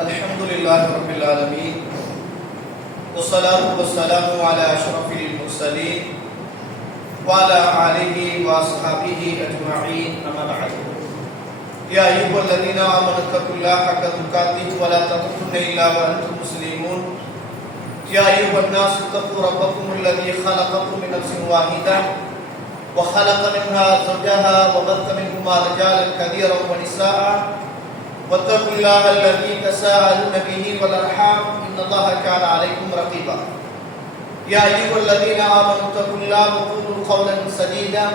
الحمد لله رب العالمين والصلاة والسلام على أشرف المرسلين وعلى آله وأصحابه أجمعين أما بعد يا أيها الذين آمنوا اتقوا الله حق تقاته ولا تموتن إلا وأنتم مسلمون يا أيها الناس اتقوا ربكم الذي خلقكم من نفس واحدة وخلق منها زوجها وبث منهما رجالا كثيرا ونساء واتقوا الله الذي تساءلون به والأرحام إن الله كان عليكم رقيبا يا أيها الذين آمنوا اتقوا الله وقولوا قولا سديدا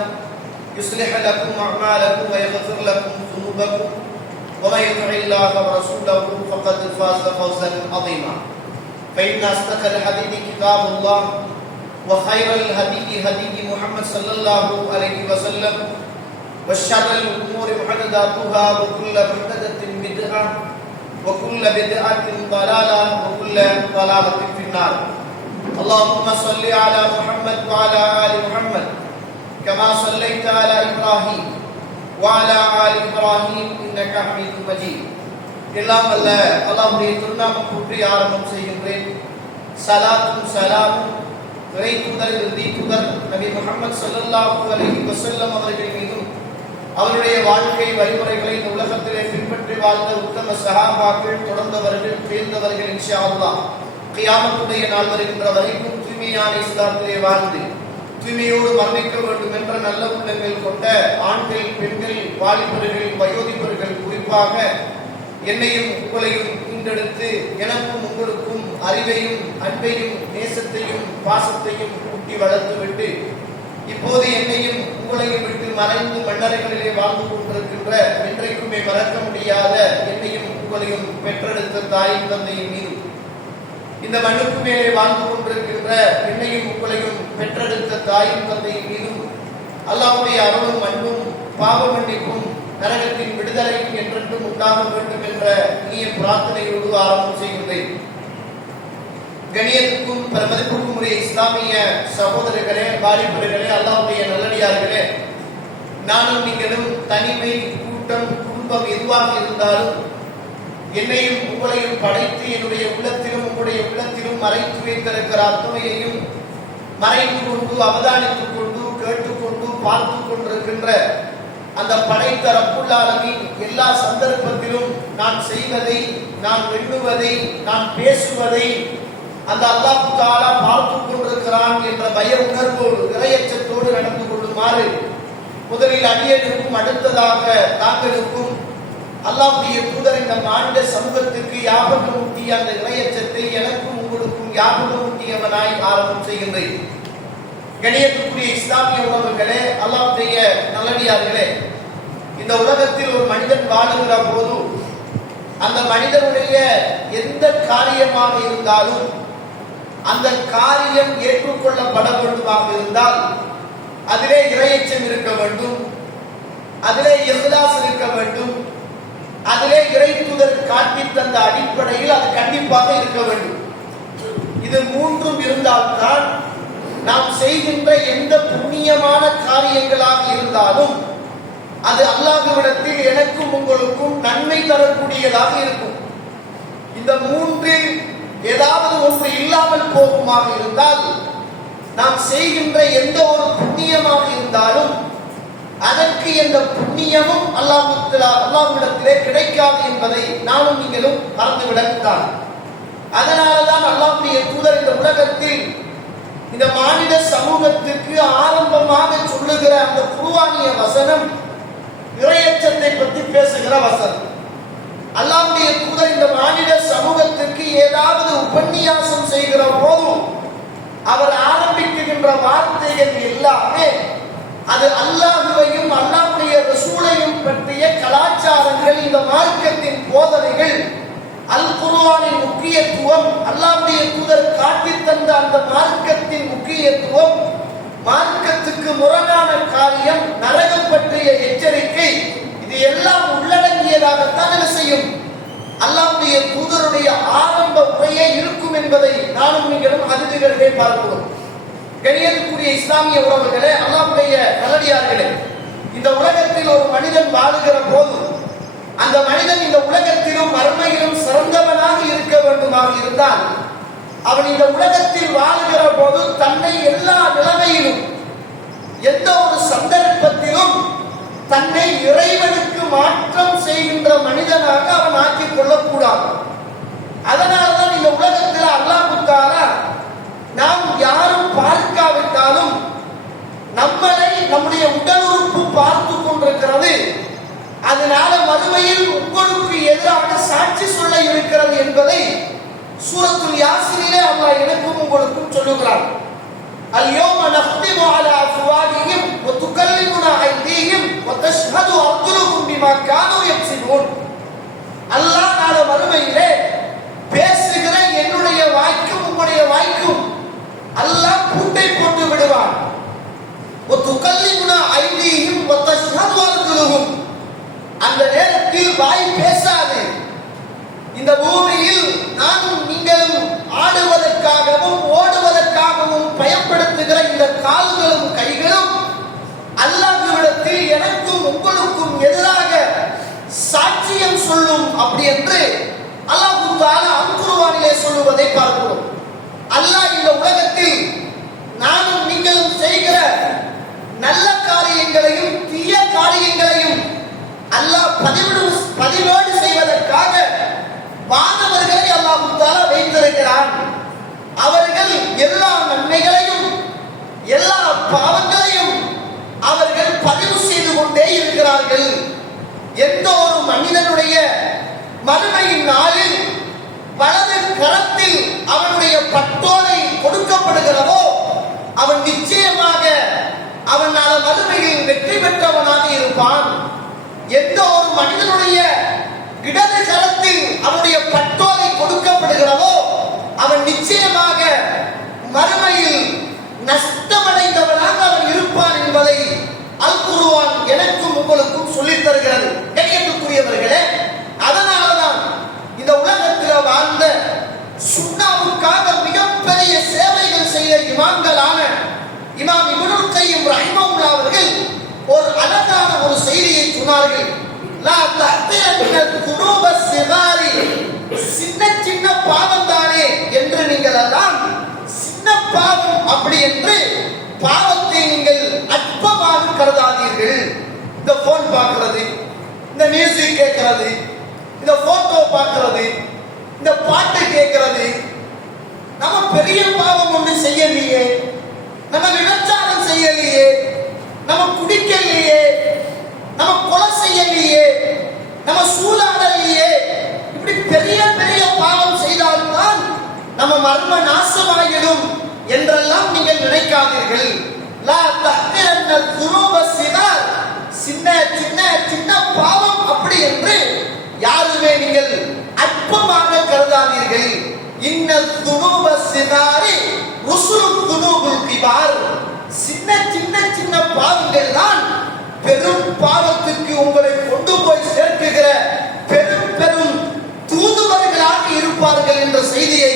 يصلح لكم أعمالكم ويغفر لكم ذنوبكم ومن يطع الله ورسوله فقد فاز فوزا عظيما فإن أصدق الحديث كتاب الله وخير الهدي هدي محمد صلى الله عليه وسلم وشر الأمور محدثاتها وكل محدثة بدعة وكل بدعة ضلالة وكل ضلالة في النار اللهم صل على محمد وعلى آل محمد كما صليت على إبراهيم وعلى آل إبراهيم إنك حميد مجيد எல்லாம் அல்ல அல்லாஹ்வுடைய திருநாமம் போற்றி ஆரம்பம் செய்கின்றேன். ஸலாத்தும் ஸலாமும் இறை தூதர் இறுதி தூதர் நபி முஹம்மது ஸல்லல்லாஹு அலைஹி வஸல்லம் அவர்கள் மீதும் அவருடைய வாழ்க்கை வழிமுறைகளை இந்த உலகத்திலே பின்பற்றி வாழ்ந்த உத்தம சஹாபாக்கள் தொடர்ந்தவர்கள் பேர்ந்தவர்கள் இன்ஷா அல்லாஹ் கியாமத்துடைய நாள் வருகின்ற வரைக்கும் தூய்மையான இஸ்லாத்திலே வாழ்ந்து தூய்மையோடு மரணிக்க வேண்டும் என்ற நல்ல உள்ளங்கள் கொண்ட ஆண்கள், பெண்கள், வாலிபர்கள், வயோதிபர்கள் குறிப்பாக என்னையும் உங்களையும் இன்றெடுத்து எனக்கும் உங்களுக்கும் அறிவையும் அன்பையும் நேசத்தையும் பாசத்தையும் ஊட்டி வளர்த்துவிட்டு இப்போது என்னையும் உங்களையும் விட்டு மறைந்து மன்னரைகளிலே வாழ்ந்து கொண்டிருக்கின்ற என்றைக்குமே மறக்க முடியாத என்னையும் உங்களையும் பெற்றெடுத்த தாயும் தந்தையும் மீது இந்த மண்ணுக்கு மேலே வாழ்ந்து கொண்டிருக்கின்ற என்னையும் உங்களையும் பெற்றெடுத்த தாயும் தந்தையின் மீதும் அல்லாஹ்வுடைய அருளும் அன்பும் பாவ மன்னிப்பும் நரகத்தின் விடுதலையும் என்றென்றும் உண்டாக வேண்டும் என்ற இனிய பிரார்த்தனையோடு ஆரம்பம் செய்கின்றேன். கணியத்துக்கும் பெருமதிப்புக்கும் உரிய இஸ்லாமிய சகோதரர்களே, வாலிபர்களே, அல்லாஹ்வுடைய நல்லடியார்களே, நானும் நீங்களும் தனிமை, கூட்டம், குடும்பம் எதுவாக இருந்தாலும் என்னையும் உங்களையும் படைத்து என்னுடைய உள்ளத்திலும் உங்களுடைய உள்ளத்திலும் மறைத்து வைத்திருக்கிற அத்துணையையும் மறைந்து கொண்டு அவதானித்துக் கொண்டு கேட்டுக்கொண்டு பார்த்து கொண்டிருக்கின்ற அந்த படைத்த ரப்புல் ஆலமீன் எல்லா சந்தர்ப்பத்திலும் நான் செய்வதை, நான் எண்ணுவதை, நான் பேசுவதை அந்த அல்லாஹ் தஆலா பார்த்து கொண்டிருக்கிறான் என்ற பய உணர்வோடு இறையச்சத்தோடு நடந்து கொள்ளுமாறு முதலில் அடியேற்கும் அடுத்ததாக தாங்களுக்கும் அல்லாஹ்வுடைய தூதர் இந்த மாநில சமூகத்திற்கு ஞாபகமூட்டிய அந்த இறையச்சத்தை எனக்கும் உங்களுக்கும் ஞாபகமூட்டியவனாய் ஆரம்பம் செய்கின்றேன். கணியத்துக்குரிய இஸ்லாமிய உறவுகளே, அல்லாஹ்வுடைய நல்லடியார்களே, இந்த உலகத்தில் ஒரு மனிதன் வாழுகிற போது அந்த மனிதனுடைய எந்த காரியமாக இருந்தாலும் அந்த காரியம் ஏற்றுக்கொள்ளப்பட வேண்டுமாக இருந்தால் அதிலே இறையச்சம் இருக்க வேண்டும், அதிலே இஹ்லாஸ் இருக்க வேண்டும், அதிலே இறை தூதர் காட்டி தந்த அடிப்படையில் அது கண்டிப்பாக இருக்க வேண்டும். இது மூன்றும் இருந்தால்தான் நாம் செய்கின்ற எந்த புண்ணியமான காரியங்களாக இருந்தாலும் அது அல்லாஹ்விடத்தில் எனக்கும் உங்களுக்கும் நன்மை தரக்கூடியதாக இருக்கும். இந்த மூன்றில் ஏதாவது ஒன்று இல்லாமல் போகுமாக இருந்தால் நாம் செய்கின்ற எந்த ஒரு புண்ணியமாக இருந்தாலும் அதற்கு எந்த புண்ணியமும் அல்லாஹ்விடத்திலே கிடைக்காது என்பதை நானும் நீங்களும் மறந்துவிடக்கூடாது. அதனாலதான் அல்லாஹ்வுடைய தூதர் இந்த உலகத்தில் இந்த மாநில சமூகத்துக்கு ஆரம்பமாக சொல்லுகிற அந்த குர்ஆனிய வசனம் இறையச்சத்தை பற்றி பேசுகிற வசனம். அல்லாஹ்வுடைய தூதர் இந்த மாநில சமூகத்திற்கு ஏதாவது உபன்யாசம் செய்கிற போதும் அவர் ஆரம்பிக்கின்ற வார்த்தைகள் எல்லாமே அது அல்லாஹ்வையும் அல்லாஹ்வுடைய ரசூலையும் பற்றிய கலாச்சாரங்கள், இந்த மார்க்கத்தின் போதனைகள், அல் குர்ஆனின் முக்கியத்துவம், அல்லாஹ்வுடைய தூதர் காட்டி தந்த அந்த மார்க்கத்தின் முக்கியத்துவம், மார்க்கத்துக்கு முரணான காரியம், நரகம் பற்றிய எச்சரிக்கை, இது எல்லாம் உள்ளடங்கியதாகத்தான் என்ன செய்யும் அல்லாஹ்வுடைய தூதருடைய ஆரம்ப உரையே இருக்கும் என்பதை நானும் நீங்களும் ஹதீஸ்களிலே பார்க்கிறோம். கணியத்துக்குரிய இஸ்லாமிய உறவுகளே, அல்லாஹ்வுடைய நல்லடியார்களே, இந்த உலகத்தில் ஒரு மனிதன் வாழுகிற போது அந்த மனிதன் இந்த உலகத்திலும் மறுமையிலும் சிறந்தவனாக இருக்க வேண்டுமாக இருந்தால் அவன் இந்த உலகத்தில் வாழ்கிற போது தன்னை எல்லா நிலைமையிலும் எந்த ஒரு சந்தர்ப்பத்திலும் தன்னை இறைவனுக்கு மாற்றம் செய்கின்ற மனிதனாக அவன் ஆக்கிக் கொள்ளக்கூடாது. அதனால்தான் இந்த உலகத்தில் அல்லாஹ் தஆலா நாம் யாரும் பார்க்காவிட்டாலும் நம்மளை நம்முடைய உடல் உறுப்பு பார்த்து கொண்டிருக்கிறது, அதனால மறுமையில் உங்களுக்கு எதிராக சாட்சி சொல்ல இருக்கிறது என்பதை சூரத்துல் யாசீனிலே அல்லாஹ் எனக்கும் உங்களுக்கும் சொல்லுகிறார். اليوم نختم على أفواههم وتكلمنا أيديهم وتشهد أرجلهم بما كانوا يكسبون. அல்லாஹ் நாளை மறுமையிலே பேசுகிற என்னுடைய வாய்க்கும் உங்களுடைய வாய்க்கும் அல்லாஹ் பூட்டை போட்டு விடுவான். وتكلمنا أيديهم وتشهد أرجلهم. அந்த நேரத்தில் வாய் பேசாது. இந்த பூமியில் நானும் நீங்களும் ஆடுவதற்காகவும் ஓடுவதற்காகவும் பயன்படுத்துகிற இந்த கால்களும் கைகளும் அல்லாஹ்விடத்தில் எனக்கும் உங்களுக்கும் எதிராக சாட்சியம் சொல்லும் அப்படி என்று அல்லாஹ் தஆலா அல்-குர்ஆனிலே சொல்லுவதை பார்க்கிறோம். அல்லாஹ் இந்த உலகத்தில் நானும் நீங்களும் செய்கிற நல்ல காரியங்களையும் தீய காரியங்களையும் அல்லாஹ் பதிவேடு செய்வதற்காக வானவர்களை அல்லாஹ் தஆலா வைத்திருக்கிறான். அவர்கள் எல்லா நன்மைகளையும் எல்லா பாவங்களையும் அவர்கள் பதிவு செய்து கொண்டே இருக்கிறார்கள். எந்த ஒரு மனிதனுடைய மறுமையின் நாளில் வலது கரத்தில் அவனுடைய பட்டோலை கொடுக்கப்படுகிறதோ அவன் நிச்சயமாக அவன் மறுமையில் வெற்றி பெற்றவனாக இருப்பான். எந்த ஒரு மனிதனுடைய இடது கரத்தில் அவனுடைய பட்டோலை கொடுக்கப்படுகிறதோ அவன் நிச்சயமாக மறுமையில் நஷ்டமடைந்தவனாக அவன் இருப்பான் என்பதை அல்-குர்ஆன் எனக்கும் உங்களுக்கும் சொல்லித் தருகிறது. கண்ணியத்துக்குரியவர்களே, அதனால்தான் இந்த உலகத்தில் வாழ்ந்த சுன்னாவுக்காக மிகப்பெரிய சேவைகள் செய்த இமாம்களான இமாம் இப்னுல் கய்யிம் ரஹிமஹுல்லாஹ் அவர்கள் ஒரு அழகான ஒரு செய்தியை சொன்னார்கள். லா தஹ்திரன்ன குனூப ஸிகாரி, சின்ன சின்ன பாவம் தானே என்று நீங்கள் எல்லாம் சின்ன பாவம் அப்படி என்று பாவத்தை நீங்கள் அற்பமாக கருதாதீர்கள். இந்த போன் பார்க்கிறது, இந்த மியூசிக் கேட்கிறது, இந்த போட்டோ பார்க்கிறது, இந்த பாட்டு கேட்கிறது, நம்ம பெரிய பாவம் ஒன்று செய்யலையே, நம்ம விபச்சாரம் செய்யலையே, நம்ம குடிக்கலையே, நம்ம கொலை செய்யலையே, நம்ம சூதாடலையே, இப்படி பெரிய பெரிய பாவம் செய்தால்தான் நம்ம மர்ம நாசமாகிடும் என்றெல்லாம் நீங்கள் நினைக்காதீர்கள். லா தஹ்திரன்ன குனூப ஸிகார், சின்ன சின்ன சின்ன பாவம் அப்படி என்று யாருமே நீங்கள் அற்பமாக கருதாதீர்கள். இன்ன குனூப ஸிகாரி ருசுலு குனூபுல் கிபார், சின்ன சின்ன சின்ன பாவங்கள் தான் பெரும் பாவத்துக்கு உங்களை கொண்டு போய் சேர்க்குகிற பெரும் பெரும் தூதுவர்களாக இருப்பார்கள் என்ற செய்தியை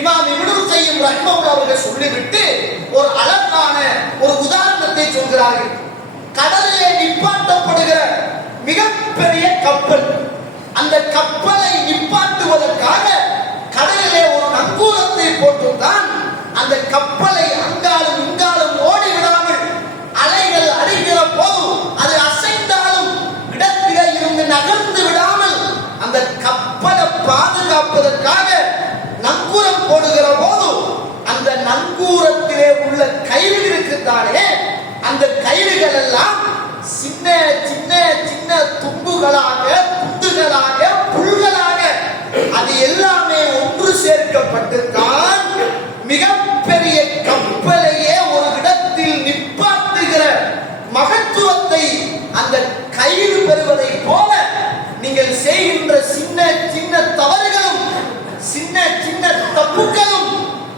இமாம் இப்னுல் கய்யிம் ரஹிமஹுல்லாஹ் அவர்கள் சொல்லிவிட்டு ஒரு அழகான ஒரு உதாரணத்தை சொல்கிறார்கள். கடலிலே நிப்பாட்டப்படுகிற மிகப்பெரிய கப்பல், அந்த கப்பலை நிப்பாட்டுவதற்காக கடலிலே ஒரு நங்கூரத்தை போட்டுத்தான் அந்த கப்பலை அங்காலும் இங்காலும் ஓடி விடாமல் அலைகள் அடிக்கிற போது அது அசைந்தாலும் இடத்திலே இருந்து நகர்ந்து விடாமல் அந்த கப்பலை பாதுகாப்பதற்காக நங்கூரம் போடுகிற போது அந்த நங்கூரத்திலே உள்ள கயிறு இருக்குத்தானே, அந்த கயிறுகள் எல்லாம் சின்ன சின்ன சின்ன துண்டுகளாக துண்டுகளாக புல்களாக அது எல்லாமே ஒன்று சேர்க்கப்பட்டு தான் மிகப்பெரிய கப்பலையே ஒரு இடத்தில் நிப்பாட்டுகிற மகத்துவத்தை அந்த கயிறு பெறுவதை போல நீங்கள் செய்கின்ற சின்ன சின்ன தவறுகளும் சின்ன சின்ன தப்புகளும்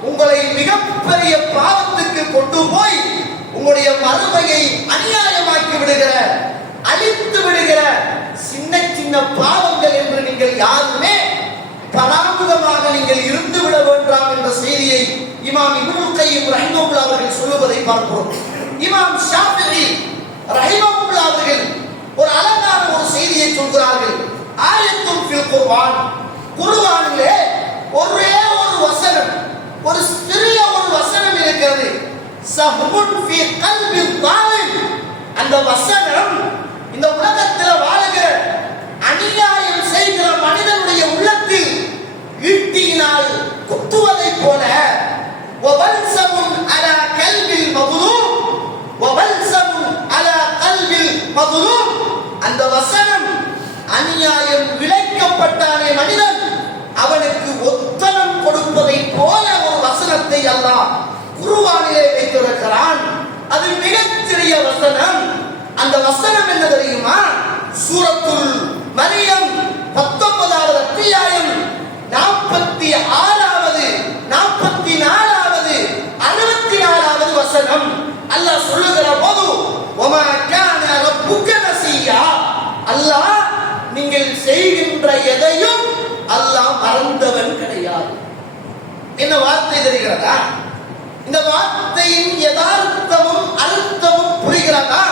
உங்களை மிகப்பெரிய பாவத்துக்கு கொண்டு போய் உங்களுடைய மறுமையை அநியாயமாக்கி விடுகிற, அழித்து விடுகிற சின்ன சின்ன பாவங்கள் என்று நீங்கள் யாருமே பராமுகமாக நீங்கள் இருந்து விட வேண்டாம் என்ற செய்தியை இமாம் இப்னுல் கய்யிம் ரஹிமஹுல்லாஹ் அவர்கள் சொல்லுவதை பார்க்கிறோம். இமாம் ஷாஃபிஈ ரஹிமஹுல்லாஹ் அவர்கள் ஒரு அழகான ஒரு செய்தியை சொல்கிறார்கள். ஃபில் குர்ஆன், குர்ஆனிலே ஒரே ஒரு வசனம், ஒரு சிறிய ஒரு வசனம் இருக்கிறது. சஹ்முன் ஃபீ கல்பி ஸாலிம். அந்த வசனம் இந்த உலகத்தில் வாழுகிற அநியாயம் செய்கிற மனிதனுடைய உள்ளத்தில் ஈட்டியினால் குத்துவதை போல, வபல்சமுன் அலா கல்பில் மதுலூம், வபல்சமுன் அலா கல்பில் மதுலூம். அந்த வசனம் அநியாயம் இழைக்கப்பட்டானே மனிதன், அவனுக்கு ஒத்தனம் கொடுப்பதை போல ஒரு வசனத்தை அல்லாஹ் குர்ஆனிலே வைத்திருக்கிறான். அது மிகச்சிறிய வசனம். அந்த வசனம் என்ன தெரியுமா? சூரத்துல் மரியம் 19வது அத்தியாயம் 46வது 44வது 64வது வசனம். அல்லாஹ் சொல்லுகிற போது, வமா கான ரப்புக நசியா, அல்லாஹ் நீங்கள் செய்கின்ற எதையும் அல்லாஹ் மறந்தவன் கிடையாது. என்ன வார்த்தை தெரிகிறதா? இந்த வார்த்தையின் யதார்த்தமும் அர்த்தமும் புரிகிறதா?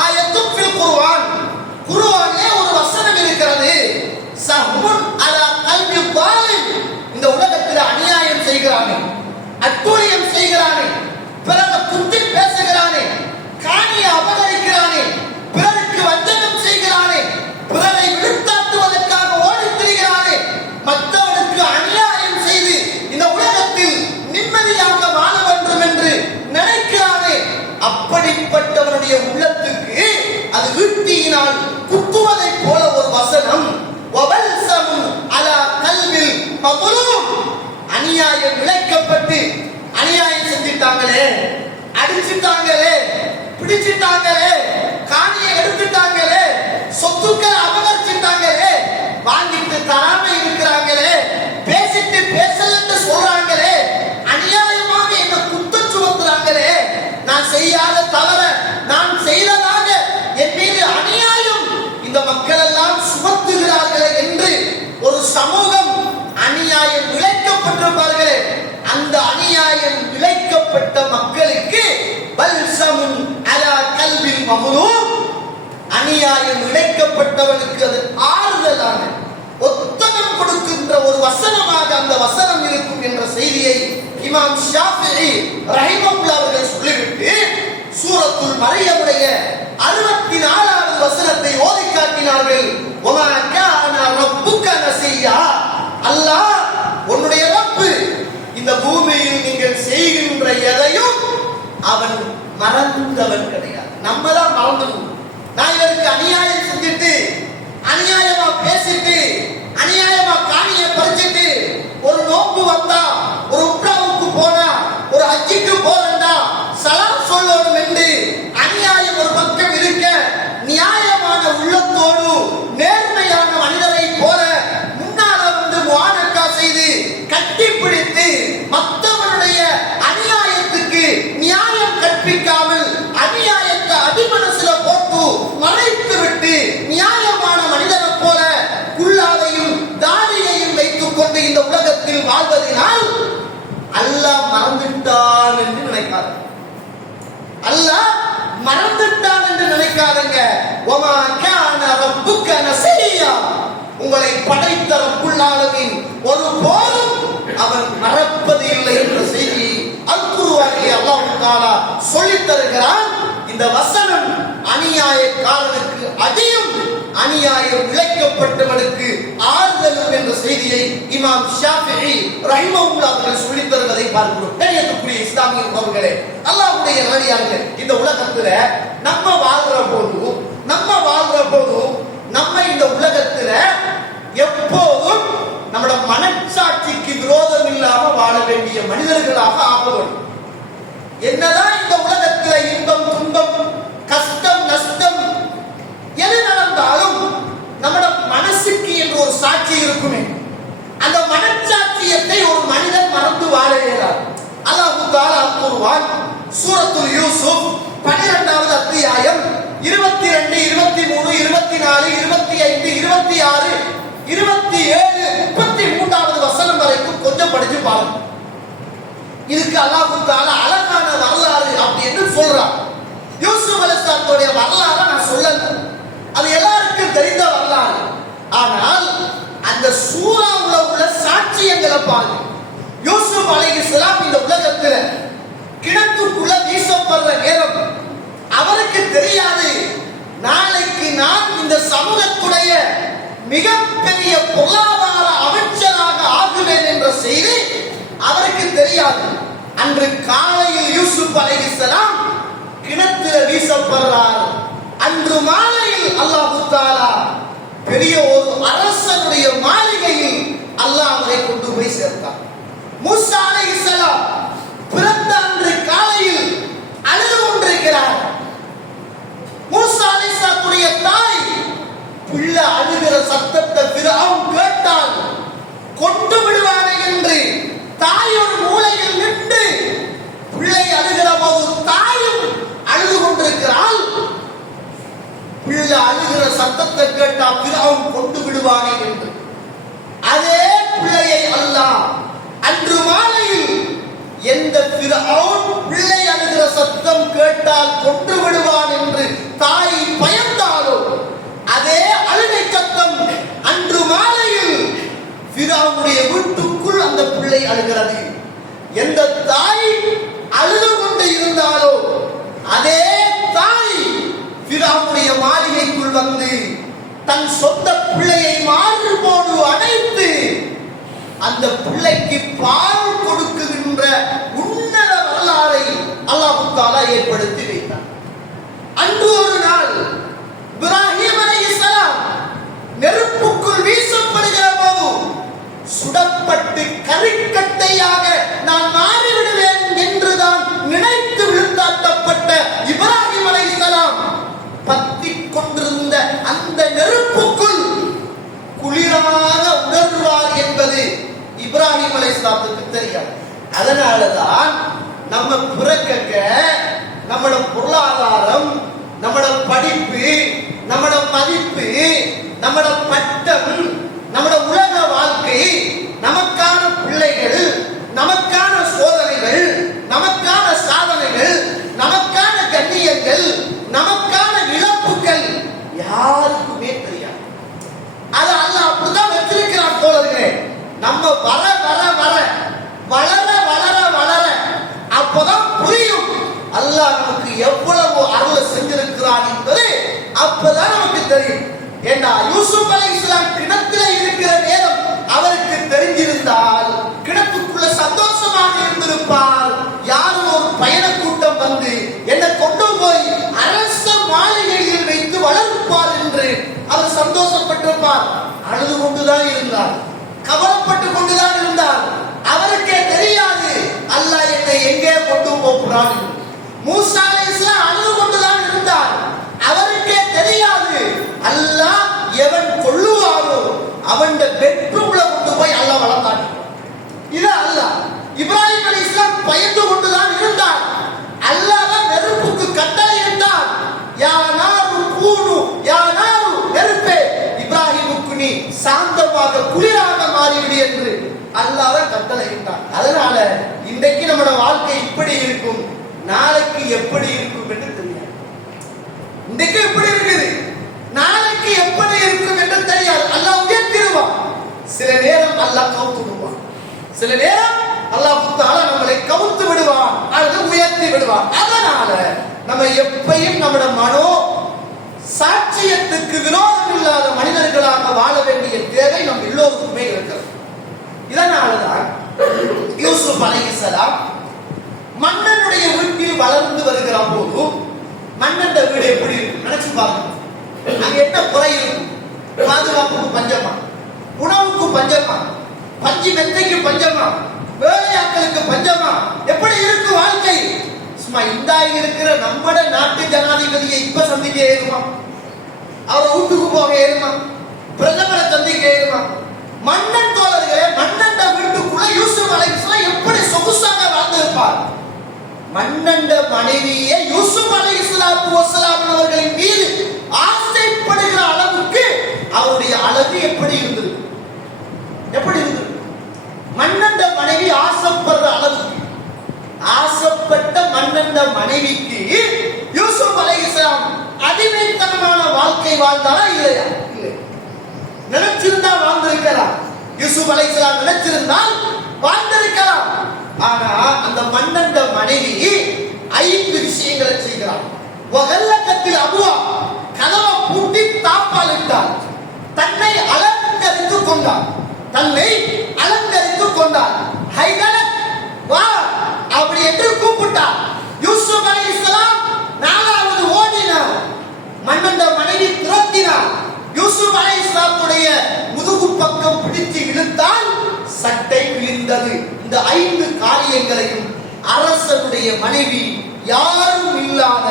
ஆயத்தும் ஃபில் குர்ஆன், குர்ஆனிலே ஒரு வசனம் இருக்கிறது. சஹ்முன் அலா கல்பி ஸாலிம். இந்த உலகத்தில் அநியாயம் செய்கிறானே, அட்டூழியம் செய்கிறானே, பிறரை குத்தி பேசுகிறானே, காணியை அபகரிக்கிறானே, பிறருக்கு வஞ்சகம் செய்கிறானே, பிறரை விழுத்தாட்டுவதற்காக ஓடித் திரிகிறானே, மற்றவனுக்கு அநியாயம் செய்து இந்த உலகத்தில் நிம்மதியாக வாழ வேண்டும் என்று நினைக்கிறானே, அப்படிப்பட்டவனுடைய உள்ளத்துக்கு அது ஈட்டியினால் குத்துவதை போல ஒரு வசனம். வபல்சமுன் அலா கல்பில் மதுலூம். அநியாயம் இழைக்கப்பட்டு அநியாயம் செஞ்சிட்டாங்களே, அடிச்சிட்டாங்களே, பிடிச்சிட்டாங்களே, காணியை எடுத்துட்டாங்களே, சொத்துக்களை அபகரிச்சிட்டாங்களே, வாங்கிட்டு தராம இருக்கிறாங்களே, பேசிட்டு பேசலன்னு சொல்றாங்களே, அநியாயமாக என்ன குற்றம் சுமத்துறாங்களே, நான் செய்யாத தவற நான் செய்ததாக என் மீது அநியாயம் இந்த மக்கள் எல்லாம் சுமத்துகிறார்களே என்று ஒரு சமூகம் அநியாயம் இழைக்கப்பட்டிருப்பார்களே, அந்த அநியாயம் இழைக்கப்பட்ட மக்களுக்கு பல்சமுன் அலா கல்பில் மஹ்ரூம், அநியாயம் இழைக்கப்பட்டவனுக்கு அது ஆறுதலான ஒத்தனம் கொடுக்கின்ற ஒரு வசனமாக அந்த வசனம் இருக்கும் என்ற செய்தியை இமாம் ஷாஃபிஈ ரஹிமஹுல்லாஹ் அவர்கள் சொல்லிவிட்டு சூரத்துல் மரியமுடைய 64வது வசனத்தை ஓதி காட்டினார்கள். வமா கான ரப்புக நசியா, அல்லாஹ் உன்னுடைய ரப்பு இந்த பூமியில் நீங்கள் செய்கின்ற எதையும் அவன் மறந்தவன் கிடையாது. நம்ம தான் மறந்துடும். நான் இவருக்கு அநியாயம் செஞ்சுட்டு, அநியாயமா பேசிட்டு, அநியாயமா காணியை பறிச்சிட்டு, ஒரு நோக்கு வந்தா, ஒரு உம்ராவுக்கு போனா, ஒரு ஹஜ்ஜுக்கு போறா, சலாம் சொல்லணும் என்று அநியாயம் ஒரு பக்கம் இருக்க, நியாயமான உள்ளத்தோடு நேர்மையான மனிதரை போல முன்னால வந்து முஆனக்கா செய்து கட்டிப்பிடித்து மற்றவனுடைய அநியாயத்துக்கு நியாயம் கற்பிக்காமல் அநியாயத்தை அடிமனசுல போட்டு மறைத்து விட்டு நியாயமான மனிதனை போல குல்லாவையும் தாடியையும் வைத்துக் கொண்டு இந்த உலகத்தில் வாழ்வதனால் அல்லாஹ் மறந்துட்டான் என்று நினைக்காத, அல்லாஹ் மறந்துட்டான் என்று நினைக்காதங்க. வமா கான ரப்புக நசியா, உங்களை படைத்த ரப்புல் ஆலமீன் ஒருபோதும் அவன் மறப்பது இல்லை என்ற செய்தி அல் குர்ஆனிலே அல்லாஹ் தஆலா சொல்லித் தருகிறான். இந்த வசனம் அநியாயக்காரனுக்கு அடியும் அநியாயம் இழைக்கப்பட்டவனுக்கு ஆறுதலும் என்ற செய்தியை இமாம் ஷாஃபிஈ ரஹிமஹுல்லாஹ் அவர்கள் சொல்லித் தருவதை பார்க்கிறோம். கண்ணியத்துக்குரிய இஸ்லாமிய உறவுகளே, அல்லாஹ்வுடைய நல்லடியார்களே, இந்த உலகத்துல நம்ம வாழ்ற போது நம்ம இந்த உலகத்துல எப்போதும் நம்மளோட மனச்சாட்சிக்கு விரோதம் இல்லாம வாழ வேண்டிய மனிதர்களாக ஆக வேண்டும். என்னதான் இந்த உலகத்துல இன்பம் துன்பம் கஷ்டம் நஷ்டம் எது நடந்தாலும் நம்மளோட மனசுக்கு என்று ஒரு சாட்சி இருக்குமே, அந்த மனச்சாட்சியத்தை ஒரு மனிதன் மறந்து வாழ இயலாது. அல்லாஹ் தஆலா கூறுவான் சூரத்துல் யூசுப் 12வது அத்தியாயம் 22, 23, 24, 25, 26, 27, 33வது வசனம் வரைக்கும் கொஞ்சம் படிச்சு பாருங்க. இதுக்கு அல்லாஹ் தஆலா அழகான வரலாறு அப்படி என்று சொல்றான். யூசுப் அலைஹிஸ்ஸலாத்துடைய வரலாறு நான் சொல்லல, அது எல்லாருக்கும் தெரிந்த வரலாறு. ஆனால் வீசப்படுற நேரம் அவருக்கு தெரியாது நாளைக்கு நான் இந்த சமூகத்துடைய மிகப்பெரிய பொருளாதார அமைச்சராக ஆகுவேன் என்ற செய்தி அவருக்கு தெரியாது. அன்று காலையில் யூசுப் அலைஹிஸ்ஸலாம் கிணற்றில் வீசப்படுறார். அன்று மாலையில் அல்லாஹ் தஆலா பெரிய ஒரு அரசனுடைய மாளிகையில் அல்லாஹ் அவரை கொண்டு போய் சேர்த்தார். மூசா அலைஹிஸ்ஸலாம் பிறந்த அன்று காலையில் அழுது கொண்டிருக்கிறார். மூசா அலைஹிஸ்ஸலாமுடைய தாய் பிள்ளை அழுகிற சத்தத்தை ஃபிரௌன் கேட்டால் கொண்டு விடுவானே என்று தாய் ஒரு மூலையில் நின்று பிள்ளை அழுகிற போது தாயும் அழுது கொண்டிருக்கிறாள். பிள்ளை அழுகிற சத்தத்தை கேட்டால் ஃபிரௌன் கொண்டு விடுவானே என்று அதே பிள்ளையை அல்லாஹ் அன்று மாலையில் எந்த ஃபிரௌன் பிள்ளை அழுகிற சத்தம் கேட்டால் கொண்டு விடுவான் என்று தாய் பயந்தாலோ அதே அழுகை சத்தம் அன்று மாலையில் ஃபிரௌனுடைய வீட்டுக்குள் அந்த பிள்ளை அழுகிறது. எந்த தாய் அழுது கொண்டு இருந்தாலோ அதே தாய் ஃபிரௌனுடைய மாளிகைக்குள் வந்து தன் சொந்த பிள்ளையை மார்போடு அணைத்து அந்த பிள்ளைக்கு பால் கொடுக்குகின்ற உன்னத வரலாறை அல்லாஹ் தஆலா ஏற்படுத்தி வைத்தார். அன்று ஒரு நாள் இப்ராஹிம் அலைஹிஸ்ஸலாம் நெருப்புக்குள் வீசப்படுகிற போது சுடப்பட்டு கரிக்கட்டையாக நான் மாறிவிடுவேன் என்றுதான் நினைத்து விழுந்தாட்டப்பட்ட இப்ராஹிம் அலைஹிஸ்ஸலாம் பத்திக் கொண்டிருந்த அந்த நெருப்புக்குள் குளிராக உணர்வார் என்பது இப்ராஹிம் அலைஹிஸ்ஸலாத்துக்கு தெரியாது. அதனாலதான் நம்ம பிறக்க நம்மளோட பொருளாதாரம், நம்மளோட படிப்பு, நம்மளோட மதிப்பு, நம்மளோட பட்டம், நம்மளோட உலக வாழ்க்கை, நமக்கான பிள்ளைகள், நமக்கான சோதனைகள், நமக்கான சாதனைகள், நமக்கான கண்ணியங்கள், நமக்கான இழப்புகள் யாருக்குமே தெரியாது. அது அல்லாஹ் அப்படிதான் வச்சிருக்கிறார் தோழர்களே. நம்ம வர வர வர வளர வளர வளர அப்பதான் புரியும் அல்லாஹ் நமக்கு எவ்வளவு அருள் செஞ்சிருக்கிறான் என்பது அப்பதான் நமக்கு தெரியும். ஏன்னா யூசுப் அலைஹிஸ்ஸலாம் கிணத்துல இருக்கிற நேரம் அவருக்கு தெரிஞ்சிருந்தால் கிணத்துக்குள்ள சந்தோஷமாக இருந்திருப்பார். யாரும் ஒரு பயண கூட்டம் வந்து என்னை கொண்டு போய் அரச மாளிகையில் வைத்து வளர்ப்பார் என்று அவர் சந்தோஷப்பட்டிருப்பார். அழுது கொண்டுதான் இருந்தார், கவலைப்பட்டு கொண்டுதான் இருந்தார். அவருக்கே தெரியாது அல்லாஹ் என்னை எங்கே கொண்டு போகிறான். மூசா அலைஹிஸ்ஸலாம் அழுது கொண்டுதான் இருந்தார். அவருக்கே தெரியாது அல்லாஹ் எவன் கொள்ளுவாரோ அவன் பெட்ரூம்ல கொண்டு போய் அல்லாஹ் வளர்த்தான். இது அல்லாஹ். இப்ராஹிம் அலைஹிஸ்ஸலாம் பயந்து கொண்டுதான் இருந்தார். அல்லாஹ் தான் நெருப்புக்கு கட்டளை இட்டார். யா நாரு கூனு, யா நாரு நெருப்பே, இப்ராஹிமுக்கு நீ சாந்தமாக குளிராக மாறிவிடு என்று அல்லாஹ் தான் கட்டளை இட்டார். அதனால இன்றைக்கு நம்மளோட வாழ்க்கை இப்படி இருக்கும், நாளைக்கு எப்படி இருக்கும் என்று தெரியாது. இன்றைக்கு எப்படி இருக்குது, நாளைக்கு எப்படி இருக்கும் என்று தெரியாது. அல்லாஹ் உயர்த்திடுவான், சில நேரம் அல்லாஹ் கவுத்து விடுவான், சில நேரம் அல்லாஹ் தஆலா நம்மளை கவுத்து விடுவான் அல்லது உயர்த்தி விடுவான். அதனால நம்ம எப்பயும் நம்மளோட மனோ சாட்சியத்துக்கு விரோதம் இல்லாத மனிதர்களாக வாழ வேண்டிய தேவை நம் எல்லோருக்குமே இருக்கிறது. இதனாலதான் யூசுப் அலைஹிஸ்ஸலாம் மன்னனுடைய வீட்டில் வளர்ந்து வருகிற போது மன்னன் வீடு எப்படி இருக்கும் நினைச்சு பாருங்க. அங்க என்ன குறை இருக்கும்? பாதுகாப்புக்கு பஞ்சமா, உணவுக்கு பஞ்சமா, பஞ்சு மெத்தைக்கு பஞ்சமா, வேலையாட்களுக்கு பஞ்சமா, எப்படி இருக்கு வாழ்க்கை? சும்மா இந்தாய் இருக்கிற நம்மட நாட்டு ஜனாதிபதியை இப்ப சந்திக்க ஏறுமா? அவர் வீட்டுக்கு போக ஏறுமா? பிரதமரை சந்திக்க ஏறுமா? மன்னன் தோழர்களே, மன்னன் வீட்டுக்குள்ள யூசுப் அலைஹிஸ்ஸலாம் எப்படி சொகுசாக வாழ்ந்திருப்பார்? மன்னன் மனைவியே யூசுப் அலைஹிஸ்ஸலாத்து வஸ்ஸலாம் அவர்களின் மீது ஆசைப்படுகிற அளவுக்கு அவருடைய அழகு எப்படி இருந்தது? எப்படி இருந்தது? மன்னன் மனைவி ஆசைப்படுற அளவுக்கு, ஆசைப்பட்ட மன்னன் மனைவிக்கு யூசுப் அலைஹிஸ்ஸலாம் அடிமைத்தனமான வாழ்க்கை வாழ்ந்தாரா இல்லையா? இல்லை. நினைச்சிருந்தா வாழ்ந்திருக்கலாம். யூசுப் அலைஹிஸ்ஸலாம் நினைச்சிருந்தால் வாழ்ந்திருக்கலாம். ஆனா அந்த மன்னன் மனைவி 5 விஷயங்களை செய்கிறான். வகல்லக்கத்தில் அபுவா, கதவை பூட்டி தாப்பால் இட்டான். தன்னை அலங்கரித்துக் கொண்டான். தன்னை அலங்கரித்துக் கொண்டான். ஹைதலக் வா அப்படி என்று கூப்பிட்டார். யூசுப் அலைஹிஸ்ஸலாம் 4வது ஓடினார். மன்னன் மனைவி திரட்டினார். யூசுப் அலைஹிஸ்ஸலாத்துடைய முதுகு பக்கம் பிடித்து இழுத்தால் சட்டை விழுந்தது. இந்த 5 காரியங்களையும் அரசனுடைய மனைவி யாரும் இல்லாத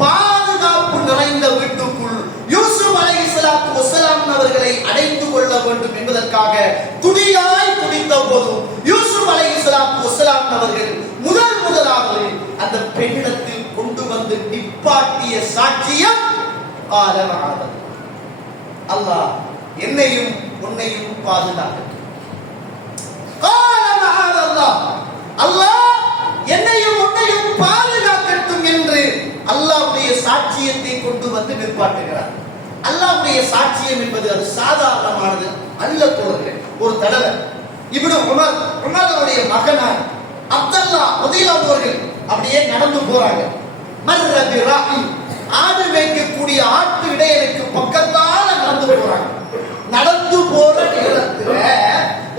பாதுகாப்பு நிறைந்த வீட்டுக்குள் யூசுப் அலைஹிஸ்ஸலாத்து வஸலாம் அவர்களை அடைந்து கொள்ள வேண்டும் என்பதற்காக துடியாய் துடித்த போது யூசுப் அலைஹிஸ்ஸலாத்து வஸலாம் அவர்கள் முதலாவது அந்த பெண்ணிடத்தில் கொண்டு வந்து நிப்பாட்டிய சாட்சியம் ஆலமானது. அல்லாஹ் என்னையும் உன்னையும் பாதுகாக்கட்டும். அல்லாஹ் என்னையும் உன்னையும் பாதுகாக்கட்டும் என்று அல்லாஹ்வுடைய சாட்சியத்தை கொண்டு வந்து நிற்பாட்டுகிறார். அல்லாஹ்வுடைய சாட்சியம் என்பது அது சாதாரணமானது அல்ல தோழர்களே. ஒரு தடவை இப்னு உமருடைய மகனார் அப்துல்லா ரலியல்லாஹு அவர்கள் அப்படியே நடந்து போறாங்க. மர்ர பிராஹி, ஆடு மேய்க்கக்கூடிய ஆட்டு இடையனுக்கு பக்கத்தால நடந்து போறாங்க. நடந்து போற நேரத்துல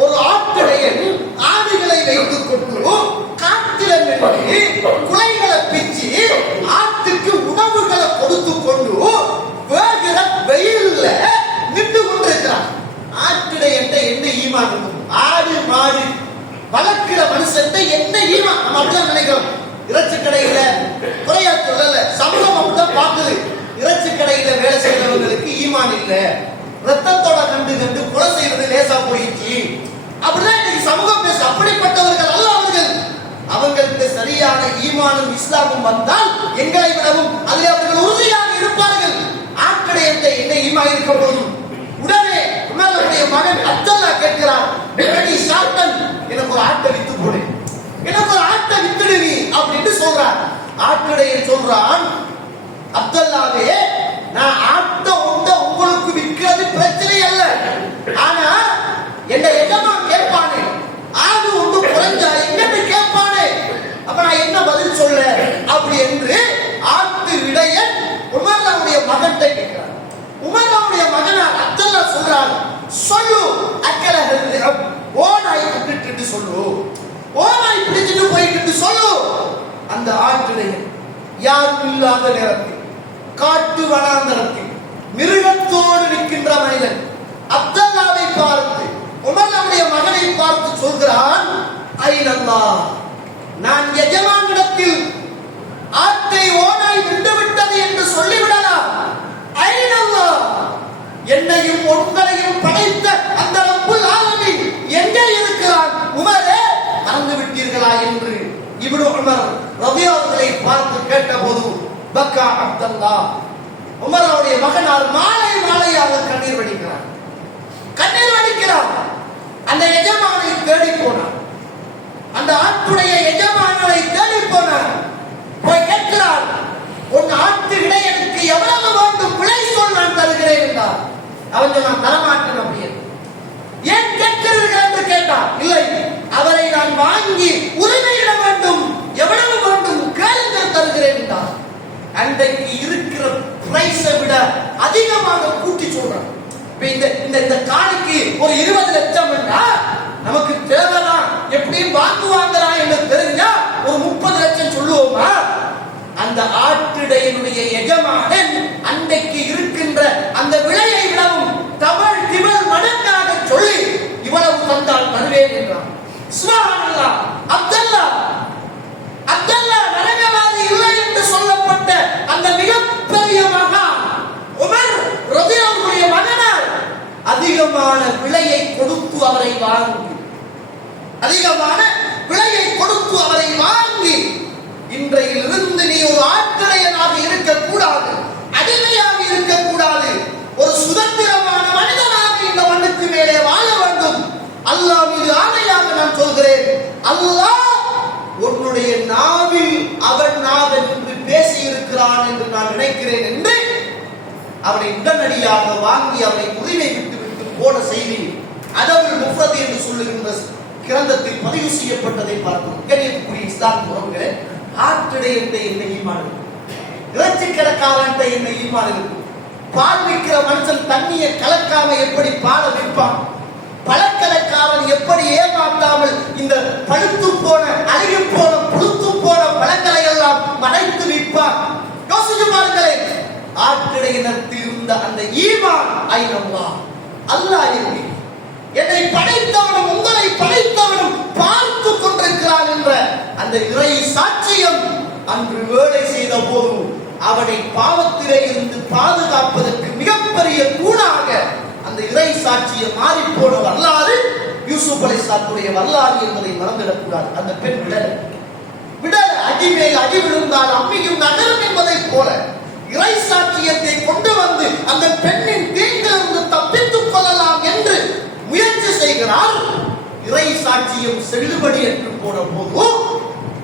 ஒரு ஆட்டிடையன் ஆடுகளை வைத்துக் கொண்டு காட்டில நின்று குலைகளை பிச்சு ஆட்டுக்கு உணவுகளை கொடுத்து கொண்டு வேகிற வெயில்ல நின்று கொண்டிருக்கிறான். ஆட்டிடையன் என்ன ஈமான் இருக்கும்? ஆடு மாடு வளர்க்கிற மனுஷன் என்ன ஈமான்? நம்ம அப்படிதான் நினைக்கிறோம். இறைச்சி கடையில குறையா சொல்லல, சமூகம் அப்படிதான் பார்க்குது. இறைச்சி கடையில வேலை செய்யறவங்களுக்கு ஈமான் இல்ல, ரத்தத்தோட கண்டு கண்டு கொலை செய்யறது லேசா போயிடுச்சு அப்படிதான் இன்னைக்கு சமூகம் பேச. அப்படிப்பட்டவர்கள் அல்ல அவர்கள். அவங்களுக்கு சரியான ஈமானும் இஸ்லாமும் வந்தால் எங்களை விடவும் அதில் அவர்கள் உறுதியாக இருப்பார்கள். ஆக்கடை என்ன ஈமா இருக்க போதும். உடனே உமருடைய மகன் அப்துல்லா கேட்கிறார், எனக்கு ஒரு ஆட்டை வித்து போடு, எனக்கு ஒரு ஆட்டை வித்துடு நீ அப்படின்னு சொல்றான். ஆக்கடையன் சொல்றான், அப்துல்லாவே நான் ஆட்டை உண்ட உங்களுக்கு விற்கிறது பிரச்சனை அல்ல, ஆனா என்ன எஜமான் கேட்பானே ஆடு ஒன்று குறைஞ்சா என்னன்னு கேட்பானே, அப்ப நான் என்ன பதில் சொல்ல அப்படி என்று ஆட்டு இடையன் உமருடைய மகன்கிட்ட கேட்கிறார். உமருடைய மகனார் அப்துல்லா சொல்றார், சொல்லு அக்கலஹல் ஓனாய் விட்டுட்டு சொல்லு, ஓனாய் பிடிச்சிட்டு போயிட்டு சொல்லு. அந்த ஆட்டிடையன் யாரும் இல்லாத நேரத்தில் காட்டு வனாந்தரத்தில் மிருகத்தோடு நிற்கின்ற மனிதன் அப்துல்லாவை பார்த்து உமருடைய மகனை பார்த்து சொல்கிறான், ஐனல்லாஹ், நான் எஜமானிடத்தில் ஆட்டை ஓனாய் விட்டுவிட்டது என்று சொல்லிவிடலாம். ஐனல்லாஹ், என்னையும் உங்களையும் படைத்த அந்த ரப்புல் ஆலமீன் எங்கே இருக்கிறான்? உமரே மறந்து விட்டீர்களா என்று இப்னு உமர் ரலியல்லாஹு பார்த்து கேட்டபோது பக்கா அப்துல்லா, உமருடைய மகனார் மாலையாக கண்ணீர் வடிக்கிறார். அந்த எஜமானை தேடி போனார். அந்த ஆட்டுடைய எஜமானை தேடி போனார். போய் கேட்கிறார், உன் ஆட்டு இடையனுக்கு எவ்வளவு வேண்டும் விலை சொல், நான் தருகிறேன் என்றார். அவன் நான் தரமாட்டேன் அப்படின்னு. ஏன் கேட்கிறீர்கள் என்று கேட்டார். இல்லை, அவரை நான் வாங்கி உரிமையிட வேண்டும், எவ்வளவு வேண்டும் கேளுங்கள் தருகிறேன் என்றார். அன்றைக்கு இருக்கிற பிரைஸை விட அதிகமாக கூட்டி சொல்றான். இந்த காணிக்கு ஒரு 20 லட்சம் நமக்கு தேவைதான், எப்படியும் வாங்குவாங்களா என்று தெரிஞ்சா ஒரு 30 லட்சம் சொல்லுவோமா? அந்த ஆட்டிடையனுடைய எஜமானன் அன்றைக்கு இருக்கின்ற அந்த விலையை விடவும் தமிழ் மடங்காக சொல்லி இவ்வளவு தந்தால் தருவேன் என்றான். சுப்ஹானல்லாஹ். அப்துல்லா நரகவாதி இல்லை என்று சொல்லப்பட்ட அந்த மிகப்பெரிய மகான் உமர் ரலியல்லாஹு மகனார் அதிகமான விலையை கொடுத்து அவரை வாங்கி இன்றையிலிருந்து நீ ஒரு ஆட்டிடையனாக இருக்கக்கூடாது, அடிமையாக இருக்கக்கூடாது, ஒரு சுதந்திரமான மனிதனாக இந்த மண்ணுக்கு மேலே வாழ வேண்டும். அல்லாஹ் மீது ஆணையாக நான் சொல்கிறேன், அல்லாஹ் உன்னுடைய நாவில் அவன் நாவல் என்று பேசி இருக்கிறான் என்று நான் நினைக்கிறேன் என்று அவனை உடனடியாக வாங்கி அவனை உரிமை விட்டு போன செய்தி அதவுல் முஃப்ரத் என்று சொல்லுகின்ற கிரந்தத்தில் பதிவு செய்யப்பட்டதை பார்க்கிறோம். கண்ணியத்துக்குரிய இஸ்லாம் உறவுகளே, ஆற்றுடைய என்ன ஈமான் இருக்கும்? இறைச்சி கடைக்காரன் என்ன ஈமான் இருக்கும்? பால் விற்கிற மனுஷன் தண்ணியை கலக்காம எப்படி பாலை விற்பான்? பழக்கடைக்காரன் எப்படி ஏமாற்றாமல் இந்த பழுத்து போன அழுகி போன புழுத்து போன பழங்களை எல்லாம் மறைத்து விற்பான்? யோசிச்சு பாருங்களேன். ஆற்றிடையினத்தில் இருந்த அந்த ஈமான் ஐநல்லா, அல்லாஹ் என்னை படைத்தவனும் உங்களை படைத்தவனும் பார்த்து கொண்டிருக்கிறான் என்ற அந்த இறை சாட்சியம் அன்று வேலை செய்த போது அவனை பாவத்திலே இருந்து பாதுகாப்பதற்கு மிகப்பெரிய தூணாக அந்த இறை சாட்சியம் மாறி போன வரலாறு யூசுப் அலைஹிஸ்ஸலாத்துடைய வரலாறு என்பதை மறந்துவிடக்கூடாது. அந்த பெண் விடல அடிமேல் அடி விழுந்தால் அம்மியும் நகரும் என்பதை போல இறை சாட்சியத்தை கொண்டு வந்து அந்த பெண்ணின் தீங்கிலிருந்து தப்பித்துக் கொள்ளலாம் என்று முயற்சி செய்கிறார். இறை சாட்சியம் செல்லுபடி என்று போன போது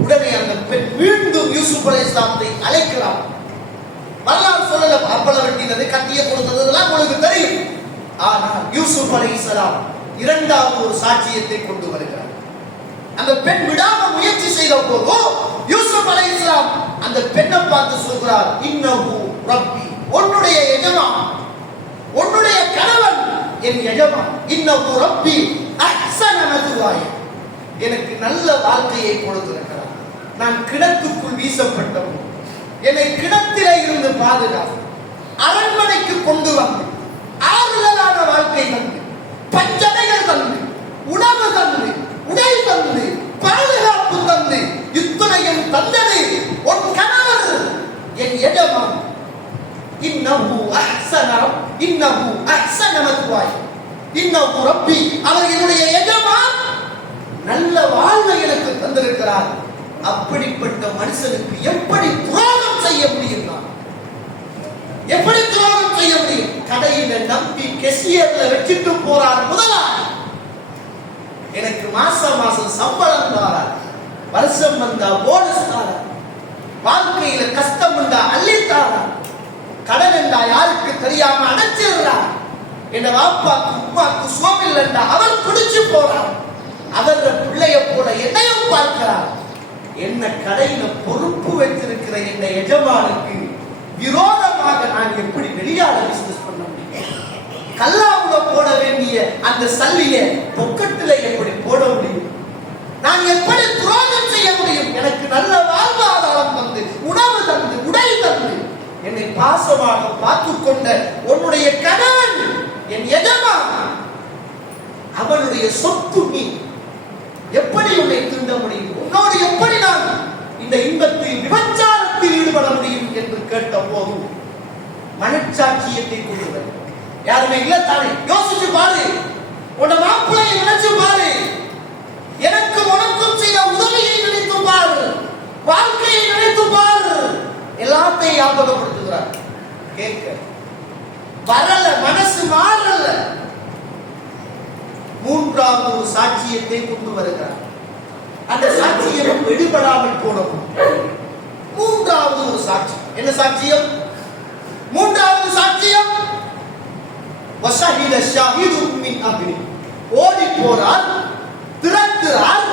உடனே அந்த பெண் மீண்டும் யூசுப் அலைஹிஸ்ஸலாத்தை அழைக்கிறார். வரலாறு சொல்லல, அப்பள வெட்டினது, கத்திய கொடுத்தது எல்லாம் உங்களுக்கு தெரியும். ஆனால் யூசுப் அலைஹிஸ்ஸலாம் இரண்டாவது ஒரு சாட்சியத்தை கொண்டு வருகிறார். அந்த பெண் விடாம முயற்சி செய்த போது யூசுப் அலைஹிஸ்ஸலாம் அந்த பெண்ணை பார்த்து சொல்கிறார், இன்னஹு ரப்பி, உன்னுடைய எஜமான், உன்னுடைய கணவன் என் எஜமான். இன்னஹு ரப்பி அஹ்ஸன மதுவாய, எனக்கு நல்ல வாழ்க்கையை கொடுத்திருக்கிறார். நான் கிணத்துக்குள் வீசப்பட்டவன், என்னை கிணத்திலே இருந்து பாதுகாத்து அரண்மனைக்கு கொண்டு வந்து ஆறுதலான வாழ்க்கை தந்து, பஞ்சனைகள் தந்து, உணவு தந்து, உடை தந்து, பாதுகாப்பு தந்து, இத்துணையும் தந்தது உன் கணவர் என் எஜமான். இன்னஹு அஹ்ஸன மத்வாய், இன்னஹு ரப்பி, அவர் என்னுடைய எஜமான், நல்ல வாழ்வை எனக்கு தந்திருக்கிறார். அப்படிப்பட்ட மனுஷனுக்கு எப்படி துரோகம் செய்ய முடியும்? எப்படி துரோகம் செய்ய முடியும்? கடையில நம்பி கெசியர்ல வச்சுட்டு போறார் முதலாளி, எனக்கு மாசம் சம்பளம் தாரார், வருஷம் வந்தா போனஸ் தாரார், வாழ்க்கையில கஷ்டம் வந்தா அள்ளித்தாரார், கடன் என்றா யாருக்கு தெரியாம அடைச்சிடுறார், என் வாப்பாக்கு உமாக்கு சோமில் என்றா அவர் குடிச்சு போறார், அவர் பிள்ளைய போல என்னையும் பார்க்கிறார். என்ன கடையில பொறுப்பு வைத்திருக்கிற இந்த எஜமானுக்கு விரோதமாக நான் எப்படி வெளியாட பிசினஸ் பண்ண முடியும்? கல்லாவுல போட வேண்டிய அந்த சல்லியை பொக்கெட்டில எப்படி போட முடியும்? நான் எப்படி துரோகம் செய்ய முடியும்? எனக்கு நல்ல வாழ்வாதாரம் தந்து, உணவு தந்து, உடை தந்து, என்னை பாசமாக பார்த்துக் கொண்ட உன்னுடைய கணவன் என் எஜமான், அவனுடைய சொத்து நீ எப்படி உன்னை திருட முடியும்? உன்னோடு எப்படி நான் இந்த இன்பத்தில் விபச்சாரத்தில் ஈடுபட முடியும் என்று கேட்ட போது மனச்சாட்சியத்தை கொண்டு யாருமே இல்ல தானே? யோசிச்சு பாரு, உன் மாப்பிள்ளையை நினைச்சு பாரு, எனக்கு உனக்கும் செய்த உதவியை நினைத்து பாரு, வாழ்க்கையை நினைத்து பாரு, எல்லாத்தையும் ஞாபகப்படுத்துகிறார். கேட்க வரல, மனசு மாறல. மூன்றாவது ஒரு சாட்சியத்தை கொண்டு வருகிறார். அந்த சாட்சியம் வெளிப்படாமல் போனோம். மூன்றாவது ஒரு சாட்சியம் என்ன சாட்சியம்? மூன்றாவது சாட்சியம் வஸஹில ஷாஹிதும் மின் அஹ்லி, ஓடி போறார், திறக்கிறார்.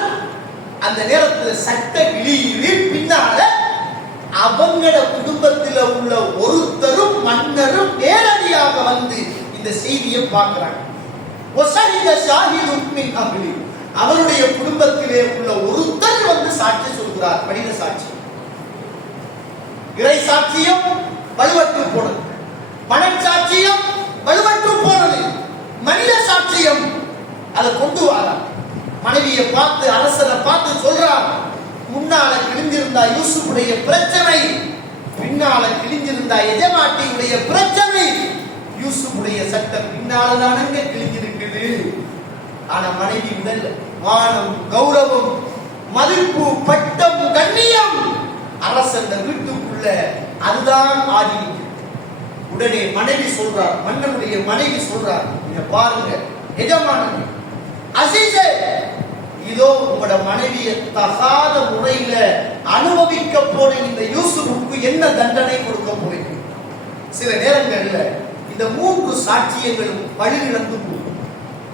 அந்த நேரத்தில் சட்ட கிளியில் பின்னால அவங்கள குடும்பத்தில் உள்ள ஒருத்தரும் மன்னரும் நேரடியாக வந்து இந்த செய்தியை பார்க்கிறாங்க. வஸஹில ஷாஹிதும் மின் அஹ்லி, அவருடைய குடும்பத்திலே உள்ள ஒருத்தர் வந்து சாட்சி சொல்கிறார். மனித சாட்சி, இறை சாட்சியம் வலுவற்று போனது, மனச்சாட்சியம் வலுவற்று போனது, மனித சாட்சியம் அதை கொண்டு வரார். மனைவியை பார்த்து, அரசரை பார்த்து சொல்றார், முன்னால கிழிஞ்சிருந்தா யூசுஃபுடைய பிரச்சனை, பின்னால கிழிஞ்சிருந்தா எஜமாட்டியுடைய பிரச்சனை. யூசுஃபுடைய சட்டம் பின்னாலதானங்க கிழிஞ்சிருக்குது. ஆனா மனைவி உடல் மானம், கௌரவம், மதிப்பு, பட்டம், கண்ணியம் அரசன் வீட்டுக்குள்ள அதுதான் ஆடி. உடனே மனைவி சொல்றார், மன்னனுடைய மனைவி சொல்றார், இத பாருங்க எஜமானன் அசீஸே, இதோ உங்களோட மனைவியை தகாத முறையில அனுபவிக்க போன இந்த யூசுஃபுக்கு என்ன தண்டனை கொடுக்க போறீங்க? சில நேரங்கள்ல இந்த மூன்று சாட்சியங்களும் வழி இழந்து போகும்.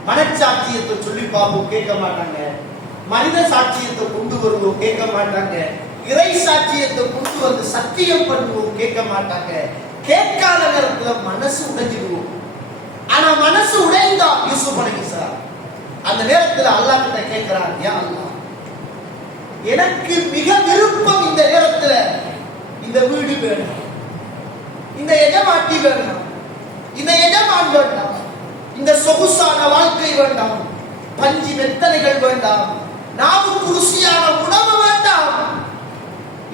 மனச்சாட்சியத்தை சொல்லி பார்ப்போம், கேட்க மாட்டாங்க. மனித சாட்சியத்தை கொண்டு வருவோம், கேட்க மாட்டாங்க. இறை சாட்சியத்தை கொண்டு வந்து சத்தியம் பண்ணுவோம், கேட்க மாட்டாங்க. கேட்காத நேரத்துல மனசு உடைஞ்சிடுவோம். ஆனா மனசு உடைந்தா யூசுப் அலைஹிஸ்ஸலாம் அந்த நேரத்துல அல்லாஹ் கிட்ட கேட்கிறார், யா அல்லாஹ், எனக்கு மிக விருப்பம் இந்த நேரத்துல இந்த வீடு வேண்டாம், இந்த எஜமாட்டி வேண்டாம், இந்த எஜமான் வேண்டாம், இந்த சொகுசான வாழ்க்கை வேண்டாம், பஞ்சு மெத்தனைகள் வேண்டாம், நாவுக்கு ருசியான உணவு வேண்டாம்.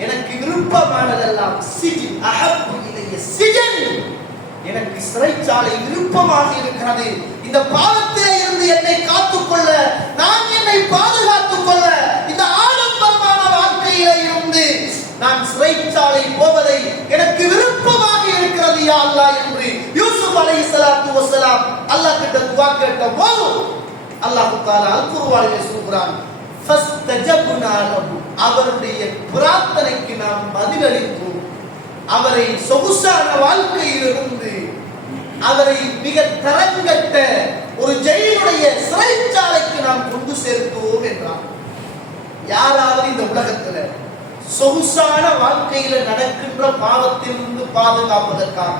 எனக்கு விருப்பமானதெல்லாம் சிஜின் அஹப்பு இலைய சிஜன், எனக்கு சிறைச்சாலை விருப்பமாக இருக்கிறது. இந்த பாவத்திலே இருந்து என்னை காத்துக்கொள்ள, நான் என்னை பாதுகாத்துக் கொள்ள, இந்த ஆடம்பரமான வாழ்க்கையிலே இருந்து நான் சிறைச்சாலை போவதை எனக்கு விருப்பமாக இருக்கிறது யா அல்லாஹ் என்று யூசுப் அலைஹிஸ்ஸலாத்து வஸலாம் அல்லாஹ் கிட்ட துஆ கேட்ட போது அல்லாஹ் தஆலா அல் குர்ஆனிலே சொல்கிறான், ஃபஸ்தஜப்னா லஹு, அவருடைய பிரார்த்தனைக்கு நாம் பதிலளித்தோம். அவரை சொகுசான வாழ்க்கையிலிருந்து அவரை மிக தரங்கட்ட ஒரு ஜெயிலுடைய சிறைச்சாலைக்கு நாம் கொண்டு சேர்த்தோம் என்றார். யாராவது இந்த உலகத்துல சொகுசான வாழ்க்கையில நடக்கின்ற பாவத்திலிருந்து பாதுகாப்பதற்காக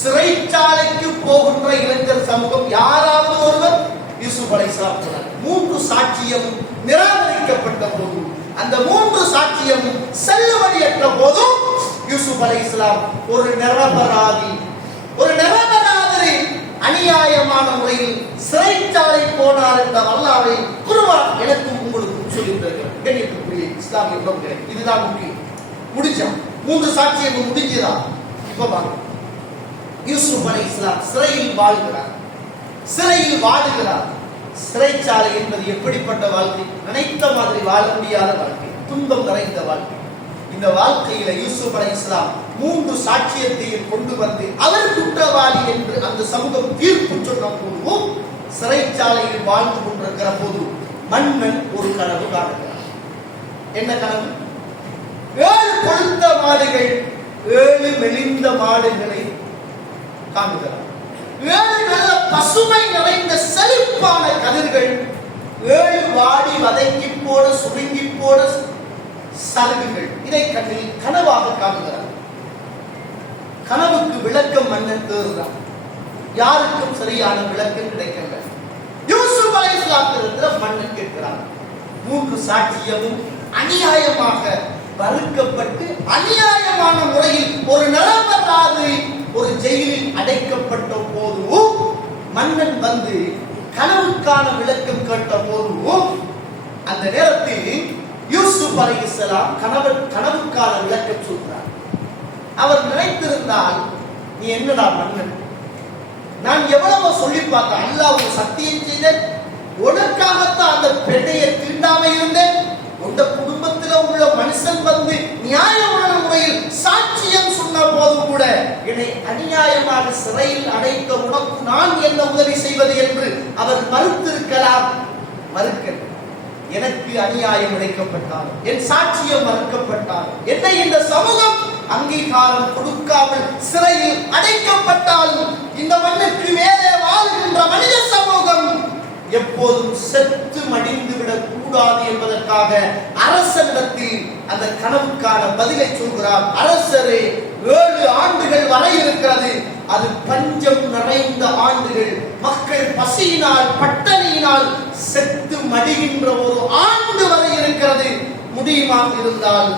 சிறைச்சாலைக்கு போகின்ற இளைஞர் சமூகம் யாராவது ஒருவர் யூசுப் அலைஹிஸ்ஸலாம் 3 சாட்சியமும் நிராகரிக்கப்பட்ட போது, அந்த 3 சாட்சியமும் செல்லுபடியற்ற போது யூசுப் அலைஹிஸ்ஸலாம் ஒரு நிரபராதி அநியாயமான முறையில் சிறைச்சாலை போனார் என்ற வரலாறை குர்ஆன் எனக்கும் உங்களுக்கும் சொல்லியிருக்கிறது. கண்ணியத்துக்குரிய இஸ்லாமிய உறவுகளே, இதுதான் முக்கியம். முடிஞ்சா 3 சாட்சியமும் முடிஞ்சதா? இப்ப பாருங்க, யூசுப் அலைஹிஸ்ஸலாம் சிறையில் வாழுகிறார். சிறைச்சாலை என்பது எப்படிப்பட்ட வாழ்க்கை? நினைத்த மாதிரி வாழ முடியாத வாழ்க்கை, துன்பம் நிறைந்த வாழ்க்கை. இந்த வாழ்க்கையில யூசுப் அலைஹிஸ்ஸலாம் 3 சாட்சியத்தையும் கொண்டு வந்து அவர் குற்றவாளி என்று அந்த சமூகம் தீர்ப்பு சொன்ன போதும் சிறைச்சாலையில் வாழ்ந்து கொண்டிருக்கிற போது மன்னன் ஒரு கனவு காணுகிறார். என்ன கனவு? 7 கொழுத்த மாடுகள் 7 மெலிந்த மாடுகளை காணுகிறார். 7 நல்ல பசுமை நிறைந்த செழிப்பான கதிர்கள், 7 வாடி வதங்கி போட சுருங்கி போட சலுகைகள். இதை கண்ணில் கனவாக காணுகிறார். கனவுக்கு விளக்கம் மன்னன் தேடுகிறார். யாருக்கும் சரியான விளக்கம் கிடைக்கல. யூசுப் அலைஹிஸ்ஸலாம் மன்னன் கேட்கிறார். 3 சாட்சியமும் அநியாயமாக வறுக்கப்பட்டு அநியாயமான முறையில் ஒரு நிரபராதி ஒரு ஜெயிலில் அடைக்கப்பட்ட போது மன்னன் வந்து கனவுக்கான விளக்கம் கேட்ட போது அந்த நேரத்தில் யூசுப் அலைஹிஸ்ஸலாம் கனவுக்கான விளக்கம் சொல்கிறார். அவர் நினைத்திருந்தால், நீ என்னடா மன்னன், நான் எவ்வளவோ சொல்லி பார்த்தேன், அல்லாஹ் ஒரு சத்தியம் செய்தேன், உனக்காகத்தான் அந்த பெண்ணையை தீண்டாம இருந்தேன், உங்க குடும்பத்தில் உள்ள மனுஷன் வந்து நியாயமான முறையில் சாட்சியம் சொன்ன போது கூட என்னை அநியாயமாக சிறையில் அடைத்த உனக்கு நான் என்ன உதவி செய்வது என்று அவர் மறுத்திருக்கலாம். மறுக்க எனக்கு அநியாயம் இழைக்கப்பட்டாலும், என் சாட்சியம் மறுக்கப்பட்டாலும், என்னை இந்த சமூகம் அங்கீகாரம் கொடுக்காமல் சிறையில் அடைக்கப்பட்டாலும், இந்த மண்ணுக்கு மேலே வாழ்கின்ற மனித சமூகம் எப்போதும் செத்து மடிந்து விடக் கூடாது என்பதற்காக அரசனிடத்தில் அந்த கனவுக்கான பதிலை சொல்கிறார். அரசரே, 7 ஆண்டுகள் வரை இருக்கிறது, அது பஞ்சம் நிறைந்த ஆண்டுகள், மக்கள் பசியினால் பட்டணியினால் செத்து மடிகின்ற ஒரு ஆண்டு வரை இருக்கிறது. முடியுமாக இருந்தால்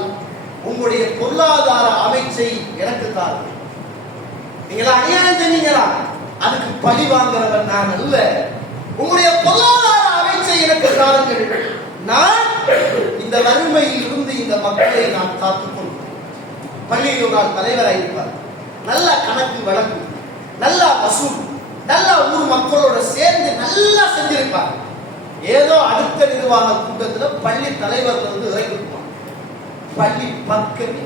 உங்களுடைய பொருளாதார அமைச்சை எனக்கு தாருங்கள். நீங்களா அநியாயம் செஞ்சீங்களா, அதுக்கு பழி வாங்குறவன் நான் அல்ல. உங்களுடைய பொருளாதார அமைச்சை எனக்கு தாருங்கள். நான் இந்த வறுமையில் இருந்து இந்த மக்களை நான் காத்துக்கொள்வேன். பள்ளியில் ஒரு நாள் தலைவராக இருப்பார். நல்ல கணக்கு வழக்கு, நல்லா வசூல், நல்லா ஊர் மக்களோட சேர்ந்து நல்லா செஞ்சிருப்பார். ஏதோ அடுத்த நிர்வாக கூட்டத்தில் பள்ளி தலைவர் வந்து இறங்கிருப்பார். பள்ளி பக்கமே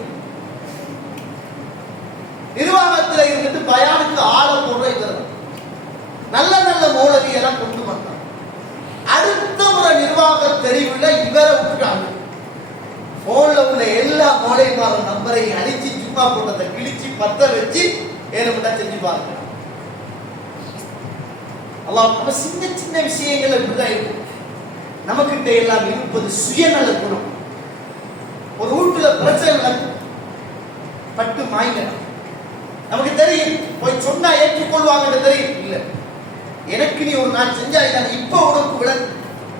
நிர்வாகத்தில் இருந்துட்டு பயானுக்கு ஆள போடுற இவர் நல்ல நல்ல மௌலவி எல்லாம் கொண்டு வந்தார். அடுத்த முறை நிர்வாக தெரிவுல இவரை விட்டுட்டாங்க. போன்ல உள்ள எல்லா மௌலவிமார நம்பரை அடிச்சு சும்மா போட்டதை கிழிச்சு பத்த வச்சு ஏழுமட்டா செஞ்சு பாருங்க. அல்லாஹ் நம்ம சின்ன சின்ன விஷயங்கள் இப்படிதான் இருக்கும். நமக்கிட்ட எல்லாம் இருப்பது சுயநல குணம். ஒரு அரசியல் நடக்கும், பட்டு மாய்ங்க. நமக்கு தெரியும், போய் சொன்னா ஏற்றுக்கொள்வாங்க தெரியும். இல்ல, எனக்கு நீ ஒரு நாள் செஞ்சா இப்ப உனக்கு விட.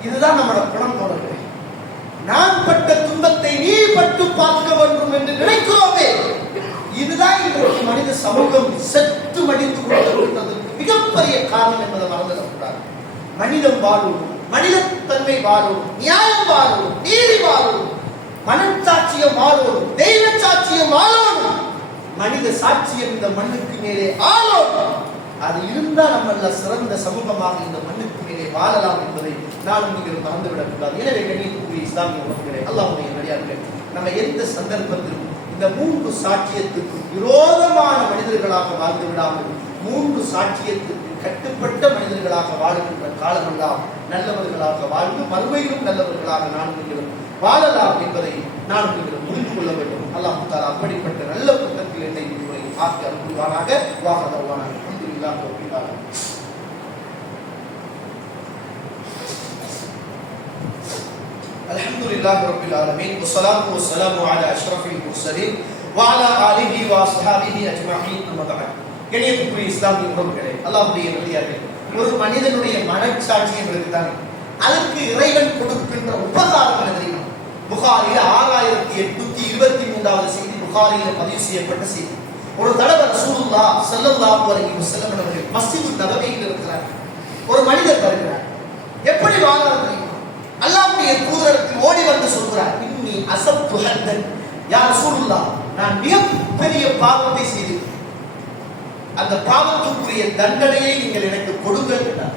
இதுதான் நம்மளோட குணம் தோழர்களே. நான் பட்ட துன்பத்தை நீ பட்டு பார்க்க வேண்டும் என்று நினைக்கிறோமே, இதுதான் இன்றைக்கு மனித சமூகம் செத்து மடிந்து கொண்டிருக்கின்றதற்கு மிகப்பெரிய காரணம் என்பதை மறந்துடக்கூடாது. மனிதம் வாழும், மனிதத்தன்மை வாழும், நியாயம் வாழும், நீதி வாழும், மனச்சாட்சியம் வாழும், தெய்வ சாட்சியம் வாழும், மனித சாட்சியம் இந்த மண்ணுக்கு மேலே ஆளோடும். அது இருந்தால் நம்ம சிறந்த சமூகமாக இந்த மண்ணுக்கு மேலே வாழலாம் என்பதை நானும் நீங்கள் மறந்துவிடக் கூடாது. எனவே கண்ணியத்துக்குரிய இஸ்லாமிய உறவுகளே, அல்லாஹ்வுடைய நல்லடியார்களே, நம்ம எந்த சந்தர்ப்பத்திலும் இந்த 3 சாட்சியத்துக்கு விரோதமான மனிதர்களாக வாழ்ந்து விடாமல் 3 சாட்சியத்துக்கு கட்டுப்பட்ட மனிதர்களாக வாழுகின்ற காலமெல்லாம் நல்லவர்களாக வாழ்ந்து மறுமையிலும் நல்லவர்களாக நான் நீங்களும் வாழலாம் என்பதை நான் நீங்கள் புரிந்து கொள்ள வேண்டும். அல்லாஹ் தஆலா அப்படிப்பட்ட நல்ல கூட்டத்தில் என்னை உங்களை ஆக்கி அருள்வானாக. வாஹதவானாக. அல்ஹம்துலில்லாஹ் ரப்பில் ஆலமீன். அல்ஹம்துலில்லாஹ் ரப்பில் ஆலமீன். வஸ்ஸலாத்து வஸ்ஸலாமு அலா அஷ்ரஃபில் முர்ஸலீன் வ அலா ஆலிஹி வ அஸ்ஹாபிஹி அஜ்மஈன். அம்மா பஅத். கண்ணியத்துக்குரிய இஸ்லாமிய உறவுகளே, அல்லாஹ்வுடைய நல்லடியார்களே, ஒரு மனிதனுடைய மனச்சாட்சியம் இருக்குதானே, அதுக்கு இறைவன் கொடுக்கின்ற உபகாரம் என்ன தெரியுமா? புகாரில 6823வது செய்தி, புகாரில பதிவு செய்யப்பட்ட செய்தி. ஒரு தடவை ரசூலுல்லாஹ் ஸல்லல்லாஹு அலைஹி வஸல்லம் அவர்கள் மஸ்ஜிதுன் நபவியில் இருக்கிறார். ஒரு மனிதர் வருகிறார். எப்படி வாழ்றார் தெரியுமா? அல்லாஹ்வுடைய தூதரிடத்தில் ஓடி வந்து சொல்கிறார், இன்னி அஸப்து ஹத்தன், யா ரசூலுல்லாஹ், நான் மிகப்பெரிய பாவத்தை செய்தேன், அந்த பாவத்துக்குரிய தண்டனையை நீங்கள் எனக்கு கொடுங்கள் என்றார்.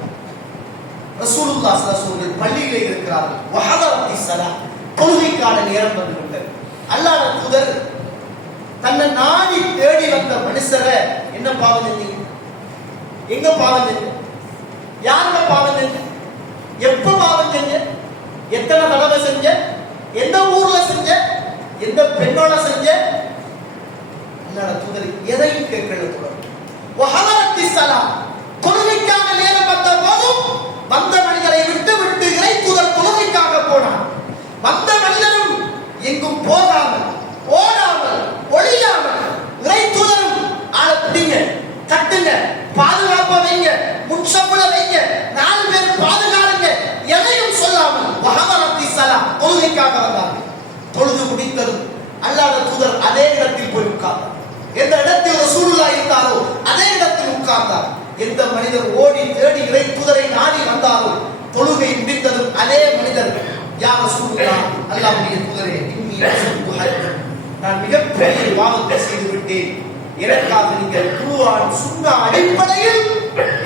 ரசூலுல்லாஹ் ஸல்லல்லாஹு அலைஹி வஸல்லம் பள்ளியிலே இருக்கிறார்கள். வஹதரத்தி ஸலாத், தொழுகைக்கான நேரம் வந்துவிட்டது. அல்லாஹ்வுடைய தூதர் தன்னை நாடி தேடி வந்த மனுஷரை, என்ன பாவம் செஞ்சீங்க, எங்க பாவம் செஞ்ச, யாருங்க பாவம் செஞ்ச, எப்ப பாவம் செஞ்ச, எத்தனை தடவை செஞ்ச, எந்த ஊர்ல செஞ்ச, எந்த பெண்ணோட செஞ்ச? அல்லாஹ்வுடைய தூதர் எதையும் கேட்கல. வஹதரத்தி ஸலாத், தொழுகைக்கான நேரம் வந்த போதும் வந்த மனிதரை விட்டு விட்டு இறை தூதர் தொழுகைக்காக போனார். வந்த மனிதரும் எங்கும் போகாமல், ஓடாமல், ஒளியாமல், இறை தூதரும் ஆளை பிடிங்க, கட்டுங்க, பாதுகாப்ப வைங்க, முன்சப்புல வைங்க, 4 பேர் பாதுகாருங்க, எதையும் சொல்லாமல் வஹதரத்தி ஸலாத், தொழுகைக்காக வந்தார்கள். தொழுது முடித்ததும் அல்லாஹ்வுடைய தூதர் அதே இடத்தில் போய் உட்கார்ந்தார். எந்த இடத்தில் ரசூலுல்லாஹ் இருந்தாரோ அதே இடத்தில் உட்கார்ந்தார். எந்த மனிதர் ஓடி தேடி இறை தூதரை நாடி வந்தாரோ, தொழுகை முடித்ததும் அதே மனிதர், யா ரசூலுல்லாஹ், அல்லாஹ்வுடைய தூதரே, இன்னி அஸப்து ஹத்தன், நான் மிகப்பெரிய பாவத்தை செய்து விட்டேன், எனக்காக நீங்கள் குர்ஆன் சுன்னா அடிப்படையில்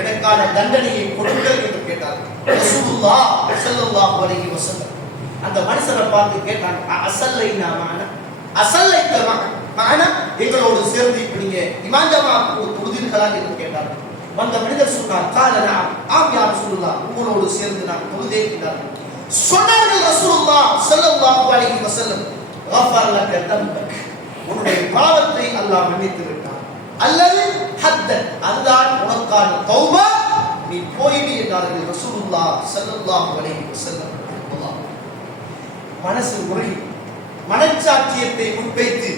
எனக்கான தண்டனையை கொடுங்கள் என்று கேட்டார். ரசூலுல்லாஹ் ஸல்லல்லாஹு அலைஹி வஸல்லம் அந்த மனுஷரை பார்த்து கேட்டாங்க, அஸல்லைனா மஅனா, அஸல்லைத மஅனா, எங்களோடு சேர்ந்து இப்படிங்க இமாம் ஜமாஅத் தொழுதீர்களா என்று கேட்டார். வந்த மனிதர் சொன்னார், கால நஅம், ஆம் யா ரசூலுல்லாஹ், உங்களோடு சேர்ந்து நான் தொழுதேன் என்றார். சொன்னார்கள் ரசூலுல்லாஹ் ஸல்லல்லாஹு அலைஹி வஸல்லம், கஃபர் லக தம்பக், உன்னுடைய பாவத்தை அல்லாஹ் மன்னித்து விட்டான், அல்லது ஹத்தன், அதுதான் உனக்கான தௌபா, நீ போய்விடு என்றார்கள் ரசூலுல்லாஹ் ஸல்லல்லாஹு அலைஹி வஸல்லம். மனசு உருகி மனச்சாட்சியத்தை முன்வைத்து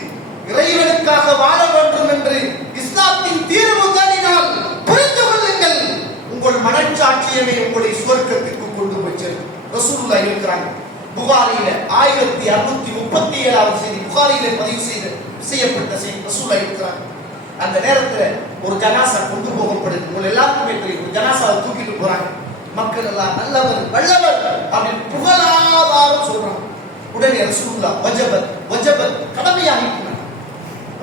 இறைவனுக்காக வாழ வேண்டும் என்று இஸ்லாத்தின் தீர்வு காணினால் புரிந்து கொள்ளுங்கள், உங்கள் மனச்சாட்சியமே உங்களை சுவர்க்கத்திற்கு கொண்டு போய் சேரும். ரசூலுல்லாஹ் இருக்கிறாங்க. புகாரியில 1637வது செய்தி, புகாரியில பதிவு செய்யப்பட்ட செய்தி. ரசூலுல்லாஹ் இருக்கிறாங்க. அந்த நேரத்துல ஒரு ஜனாசா கொண்டு போகப்படுது. உங்கள் எல்லாருக்குமே தெரியும், ஒரு ஜனாசாவை தூக்கிட்டு போறாங்க. மக்கள் எல்லாம் நல்லவர் வல்லவர் அப்படின்னு புகழாதாரம் சொல்றாங்க. உடனே ரசூலுல்லாஹ் வஜபத் வஜபத், கடமையாகிட்டாங்க.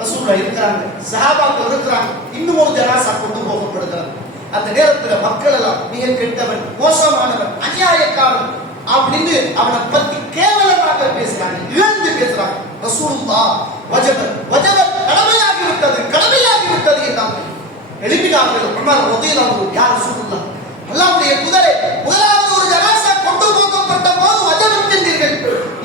ரசூலுல்லாஹ் இருக்கிறாங்க, சஹாபாக்கள் இருக்கிறாங்க. இன்னும் ஒரு ஜனாசா கொண்டு போகப்படுகிறது. அந்த நேரத்தில் மக்கள் எல்லாம் மிக கெட்டவன், மோசமானவன், அநியாயக்காரன் அப்படின்னு அவனை பத்தி கேவலமாக பேசுறாங்க, இழந்து பேசுறாங்க. ரசூலுல்லாஹ் வஜபத் வஜபத், கடமையாகி விட்டது, கடமையாகி விட்டது என்றார்கள். எழுப்பினார்கள். உமர் ரலியல்லாஹு அன்ஹு, யா ரசூலுல்லாஹ், அல்லாஹ்வுடைய தூதரே, முதலாவது ஒரு ஜனாசா கொண்டு போகப்பட்ட போது வஜபத் என்றீர்கள்,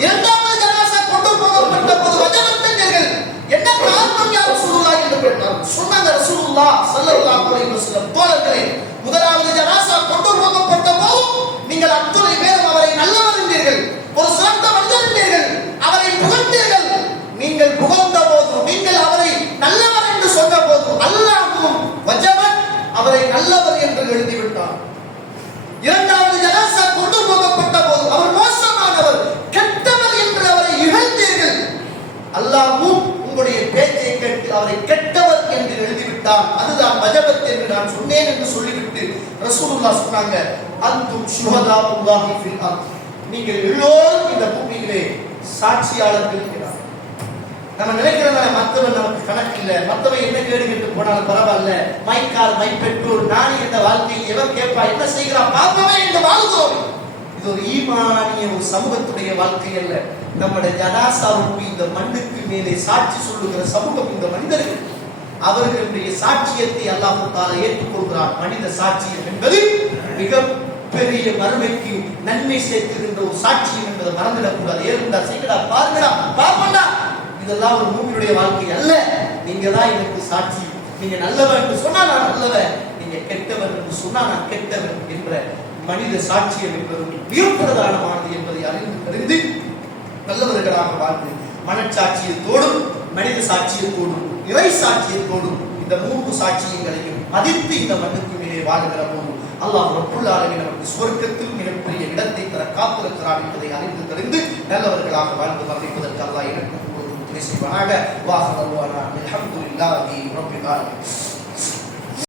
இரண்டாவது ஜனாசா கொண்டு போகப்பட்ட போது வஜபத் என்றீர்கள், என்ன காரணம் யா ரசூலுல்லாஹ் என்று கேட்டார்கள். சொன்னாங்க ரசூலுல்லாஹ் ஸல்லல்லாஹு அலைஹி வஸல்லம், தோழர்களே, முதலாவது ஜனாசா கொண்டு போகப்பட்ட போது நீங்கள் அத்துணை பேரும் அவரை நல்லவர் என்றீர்கள், ஒரு சிறந்த மனிதர் என்றீர்கள், அவரை புகழ்ந்தீர்கள். நீங்கள் புகழ்ந்த போதும், நீங்கள் அவரை நல்லவர் என்று சொன்ன போதும் அல்லாஹ்வும் வஜபத் அவரை நல்லவர் என்று எழுதிவிட்டார். இரண்டாவது ஜனாசா கொண்டு போகப்பட்ட போது அவர் மோசமானவர், கெட்டவர் என்று அவரை இகழ்ந்தீர்கள். அல்லாஹ்வும் உங்களுடைய பேச்சை கேட்டு அவரை கெட்டவர் என்று எழுதிவிட்டார். அதுதான் வஜபத் என்று நான் சொன்னேன் என்று சொல்லிவிட்டு ரசூலுல்லாஹ் சொன்னாங்க, அன்தும் ஷுஹதாஉல்லாஹி ஃபில் அர்த், நீங்கள் எல்லோரும் இந்த பூமியிலே சாட்சியாளர்கள் இருக்கிறார். நம்ம நினைக்கிறத மற்றவன் நமக்கு கணக்கு இல்லை, மற்றவன் என்ன கேடு கேட்டு போனாலும் பரவாயில்ல, மைக்கால் மை பெற்றோர் நானே இந்த வாழ்க்கையை எவர் கேட்பா என்ன செய்கிறான் பாப்பவே என்று வாழ்கிறோம். இது ஒரு ஈமானிய ஒரு சமூகத்துடைய வாழ்க்கை அல்ல. நம்முடைய ஜனாசாவுக்கு இந்த மண்ணுக்கு மேலே சாட்சி சொல்லுகிற சமூகம் இந்த மனிதர்கள். அவர்களுடைய சாட்சியத்தை அல்லாஹ் தஆலா ஏற்றுக்கொள்கிறார். மனித சாட்சியம் என்பது மிக பெரிய மறுமைக்கு நன்மை சேர்க்கின்ற ஒரு சாட்சியம் என்பதை மறந்துடக்கூடாது. ஏறுண்டா செய்யடா பாருங்கடா பாப்பண்டா, இதெல்லாம் ஒரு மூமியுடைய வாழ்க்கை அல்ல. நீங்க தான் எனக்கு சாட்சி, நீங்க நல்லவன் என்று சொன்னா நான் நல்லவன், நீங்க கெட்டவன் என்று சொன்னா நான் கெட்டவன் என்ற மனித சாட்சியம் என்பது மிக பிரதானமானது என்பதை அறிந்து நல்லவர்களாக வாழ்ந்து மனச்சாட்சியத்தோடும் மனித சாட்சியத்தோடும் இறை சாட்சியத்தோடும் இந்த மூன்று சாட்சியங்களையும் மதித்து இந்த மண்ணுக்கு மேலே வாழ்கிற போது அல்லாஹ் ரப்புல் ஆலமீன் நமக்கு சொர்க்கத்தில் மிகப்பெரிய இடத்தை தர காத்திருக்கிறார் என்பதை அறிந்து தெரிந்து நல்லவர்களாக வாழ்ந்து மரணிப்பதற்கு அல்லாஹ் எனக்கு துணை செய்வானாக. வாஹ் அல்வானா அல்ஹம்துலில்லாஹி ரப்பில் ஆலமீன்.